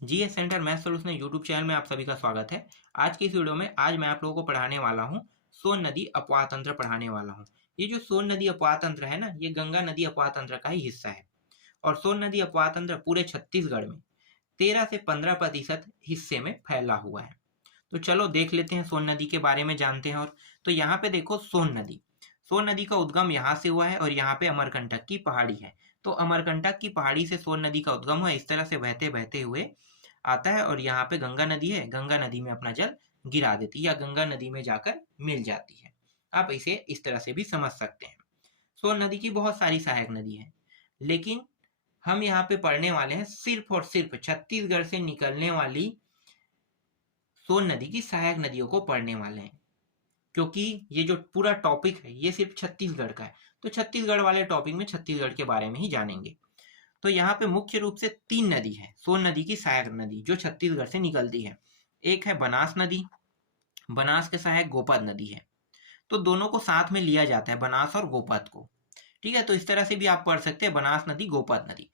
GS centre math solution YouTube channel में आप सभी का स्वागत है। आज की इस वीडियो में मैं आप लोगों को पढ़ाने वाला हूँ सोन नदी अपवाह तंत्र पढ़ाने वाला हूँ। ये जो सोन नदी अपवाह तंत्र है ना, ये गंगा नदी अपवाह तंत्र का ही हिस्सा है। और सोन नदी अपवाह तंत्र पूरे छत्तीसगढ़ में 13 से 15% हिस्से में फैला हुआ है। तो चलो देख लेते हैं, सोन नदी के बारे में जानते हैं। और तो यहाँ पे देखो, सोन नदी का उद्गम यहाँ से हुआ है और यहाँ पे अमरकंटक की पहाड़ी है। तो अमरकंटक की पहाड़ी से सोन नदी का उद्गम हुआ, इस तरह से बहते बहते हुए आता है और यहाँ पे गंगा नदी है, गंगा नदी में अपना जल गिरा देती है या गंगा नदी में जाकर मिल जाती है। आप इसे इस तरह से भी समझ सकते हैं। सोन नदी की बहुत सारी सहायक नदी है, लेकिन हम यहाँ पे पढ़ने वाले हैं सिर्फ और सिर्फ छत्तीसगढ़ से निकलने वाली सोन नदी की सहायक नदियों को पढ़ने वाले हैं, क्योंकि ये जो पूरा टॉपिक है ये सिर्फ छत्तीसगढ़ का है। तो छत्तीसगढ़ वाले टॉपिक में छत्तीसगढ़ के बारे में ही जानेंगे। तो यहाँ पे मुख्य रूप से 3 नदी है सोन नदी की सहायक नदी जो छत्तीसगढ़ से निकलती है। एक है बनास नदी, बनास के सहायक गोपद नदी है। तो दोनों को साथ में लिया जाता है, बनास और गोपद को। ठीक है, तो इस तरह से भी आप पढ़ सकते हैं, बनास नदी गोपद नदी।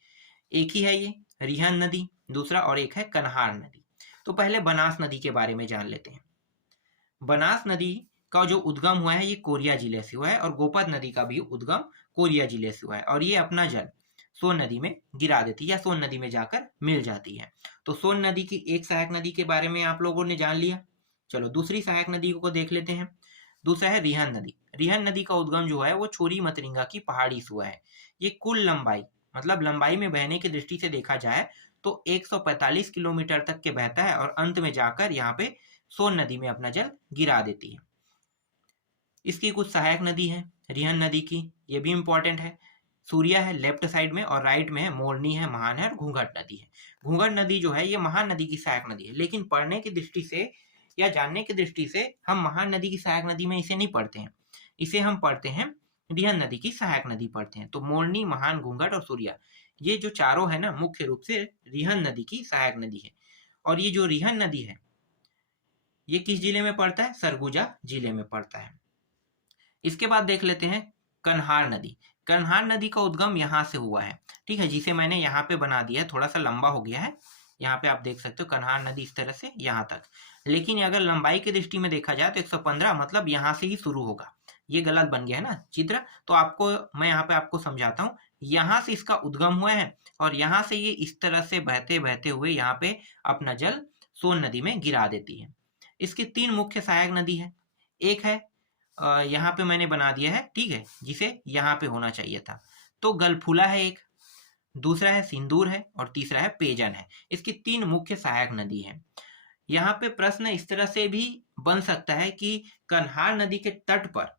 एक ही है ये रिहन नदी, दूसरा और एक है कन्हार नदी। तो पहले बनास नदी के बारे में जान लेते हैं। बनास नदी का जो उद्गम हुआ है ये कोरिया जिले से हुआ है और गोपद नदी का भी उद्गम कोरिया जिले से हुआ है और ये अपना जल सोन नदी में गिरा देती है या सोन नदी में जाकर मिल जाती है। तो सोन नदी की एक सहायक नदी के बारे में आप लोगों ने जान लिया। चलो दूसरी सहायक नदी को देख लेते हैं। दूसरा है रिहन नदी। रिहन नदी का उद्गम जो है वो छोरी मतरिंगा की पहाड़ी से हुआ है। ये कुल लंबाई, मतलब लंबाई में बहने की दृष्टि से देखा जाए तो 145 किलोमीटर तक के बहता है और अंत में जाकर यहाँ पे सोन नदी में अपना जल गिरा देती है। इसकी कुछ सहायक नदी है रिहन नदी की, ये भी इंपॉर्टेंट है। सूर्या है लेफ्ट साइड में और राइट में है मोरनी है, महान है और घूंघट नदी है। घूंघट नदी जो है ये महान नदी की सहायक नदी है, लेकिन पढ़ने की दृष्टि से या जानने की दृष्टि से हम महान नदी की सहायक नदी में इसे नहीं पढ़ते हैं, इसे हम पढ़ते हैं रिहन नदी की सहायक नदी पढ़ते हैं। तो मोरनी, महान, घूंघट और सूर्या, ये जो चारों है ना, मुख्य रूप से रिहन नदी की सहायक नदी है। और ये जो रिहन नदी है ये किस जिले में पड़ता है? सरगुजा जिले में पड़ता है। इसके बाद देख लेते हैं कन्हार नदी। कन्हार नदी का उद्गम यहाँ से हुआ है, ठीक है, जिसे मैंने यहाँ पे बना दिया है, थोड़ा सा लंबा हो गया है। यहाँ पे आप देख सकते हो कन्हार नदी इस तरह से यहाँ तक, लेकिन अगर लंबाई की दृष्टि में देखा जाए तो 115, मतलब यहाँ से ही शुरू होगा। ये गलत बन गया है ना चित्र, तो आपको मैं यहाँ पे आपको समझाता हूँ। यहाँ से इसका उद्गम हुआ है और यहाँ से ये इस तरह से बहते बहते हुए यहाँ पे अपना जल सोन नदी में गिरा देती है। इसकी 3 मुख्य सहायक नदी है। एक है यहाँ पे मैंने बना दिया है, ठीक है, जिसे यहाँ पे होना चाहिए था। तो गलफूला है एक, दूसरा है सिंदूर है और तीसरा है पेजन है। इसकी 3 मुख्य सहायक नदी है। यहाँ पे प्रश्न इस तरह से भी बन सकता है कि कन्हार नदी के तट पर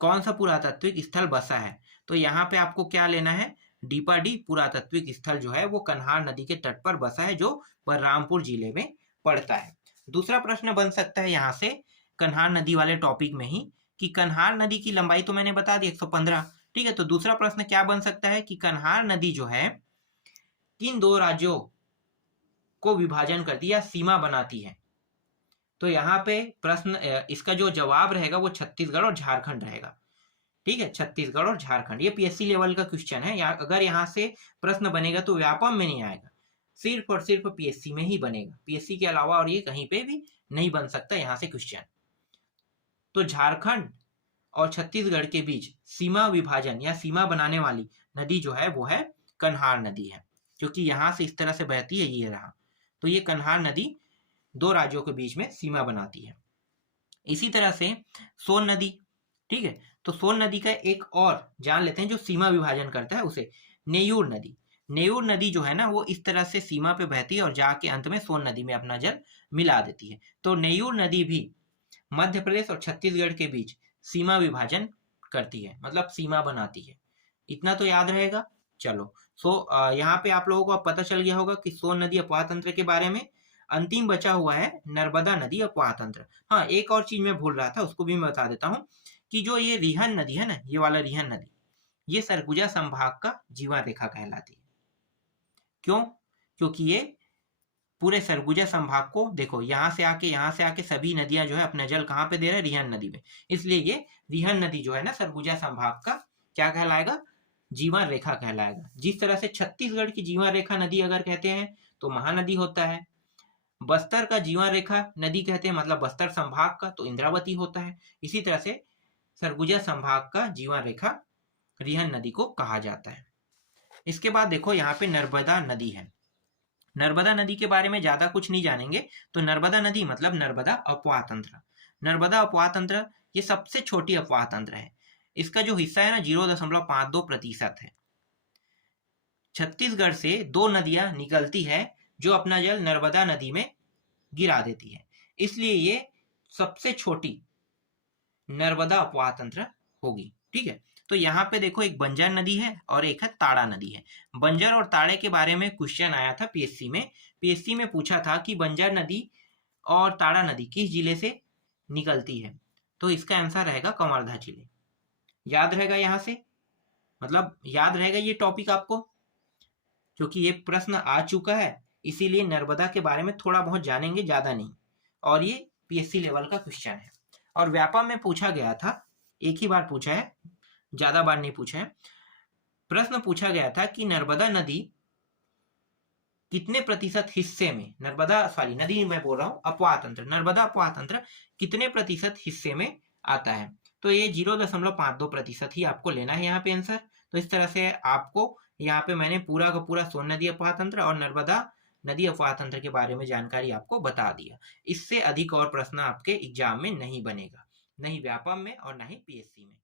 कौन सा पुरातात्विक स्थल बसा है? तो यहाँ पे आपको क्या लेना है? डीपाडी पुरातात्विक स्थल जो है वो कन्हार नदी के तट पर बसा है, जो बलरामपुर जिले में पड़ता है। दूसरा प्रश्न बन सकता है यहाँ से कन्हार नदी वाले टॉपिक में ही, कि कन्हार नदी की लंबाई तो मैंने बता दी 115, ठीक है। तो दूसरा प्रश्न क्या बन सकता है कि कन्हार नदी जो है किन 2 राज्यों को विभाजन करती है या सीमा बनाती है? तो यहाँ पे प्रश्न इसका जो जवाब रहेगा वो छत्तीसगढ़ और झारखंड रहेगा, ठीक है, छत्तीसगढ़ और झारखंड। ये पीएससी लेवल का क्वेश्चन है, या अगर यहाँ से प्रश्न बनेगा तो व्यापम में नहीं आएगा, सिर्फ और सिर्फ पीएससी में ही बनेगा। पीएससी के अलावा और ये कहीं पे भी नहीं बन सकता यहाँ से क्वेश्चन। तो झारखंड और छत्तीसगढ़ के बीच सीमा विभाजन या सीमा बनाने वाली नदी जो है वो है कन्हार नदी है, क्योंकि यहाँ से इस तरह से बहती है, ये रहा। तो ये कन्हार नदी 2 राज्यों के बीच में सीमा बनाती है। इसी तरह से सोन नदी, ठीक है, तो सोन नदी का एक और जान लेते हैं जो सीमा विभाजन करता है, उसे नेयूर नदी। नेयूर नदी जो है ना वो इस तरह से सीमा पे बहती है और जाके अंत में सोन नदी में अपना जल मिला देती है। तो नेयूर नदी भी मध्य प्रदेश और छत्तीसगढ़ के बीच सीमा विभाजन करती है, मतलब सीमा बनाती है। इतना तो याद रहेगा। चलो, यहाँ पे आप लोगों को अब पता चल गया होगा कि सोन नदी अपवाह तंत्र के बारे में। अंतिम बचा हुआ है नर्मदा नदी अपवाह तंत्र। हाँ, एक और चीज मैं भूल रहा था, उसको भी मैं बता देता हूँ कि जो ये रिहन नदी है ना, ये वाला रिहन नदी, ये सरगुजा संभाग का जीवन रेखा कहलाती है। क्यों? क्योंकि ये पूरे सरगुजा संभाग को, देखो यहाँ से आके सभी नदियां जो है अपना जल कहाँ पे दे रहे हैं? रिहन नदी में। इसलिए ये रिहन नदी जो है ना सरगुजा संभाग का क्या कहलाएगा? जीवन रेखा कहलाएगा। जिस तरह से छत्तीसगढ़ की जीवन रेखा नदी अगर कहते हैं तो महानदी होता है। बस्तर का जीवन रेखा नदी कहते हैं, मतलब बस्तर संभाग का, तो इंद्रावती होता है। इसी तरह से सरगुजा संभाग का जीवन रेखा रिहन नदी को कहा जाता है। इसके बाद देखो यहाँ पे नर्मदा नदी है। नर्मदा नदी के बारे में ज्यादा कुछ नहीं जानेंगे। तो नर्मदा नदी मतलब नर्मदा अपवाह तंत्र। नर्मदा अपवाह तंत्र ये सबसे छोटी अपवाह तंत्र है। इसका जो हिस्सा है ना 0.52% है। छत्तीसगढ़ से 2 नदियां निकलती है जो अपना जल नर्मदा नदी में गिरा देती है, इसलिए ये सबसे छोटी नर्मदा अपवाह तंत्र होगी। ठीक है, तो यहाँ पे देखो एक बंजर नदी है और एक है ताड़ा नदी है। बंजर और ताड़े के बारे में क्वेश्चन आया था पीएससी में। पीएससी में पूछा था कि बंजर नदी और ताड़ा नदी किस जिले से निकलती है, तो इसका आंसर रहेगा कवर्धा जिले। याद रहेगा यहाँ से, मतलब याद रहेगा ये टॉपिक आपको, क्योंकि ये प्रश्न आ चुका है, इसीलिए नर्मदा के बारे में थोड़ा बहुत जानेंगे, ज्यादा नहीं। और ये पीएससी लेवल का क्वेश्चन है और व्यापम में पूछा गया था, एक ही बार पूछा है, ज्यादा बार नहीं पूछा है। प्रश्न पूछा गया था कि नर्मदा नदी कितने प्रतिशत हिस्से में, नदी मैं बोल रहा हूँ अपवाह तंत्र, नर्मदा अपवाह तंत्र कितने प्रतिशत हिस्से में आता है। तो ये 0.52% ही आपको लेना है यहाँ पे आंसर। तो इस तरह से आपको यहाँ पे मैंने पूरा का पूरा सोन नदी अपवाह तंत्र और नर्मदा नदी अपवाह तंत्र के बारे में जानकारी आपको बता दिया। इससे अधिक और प्रश्न आपके एग्जाम में नहीं बनेगा, नहीं व्यापम में और ना ही पीएससी में।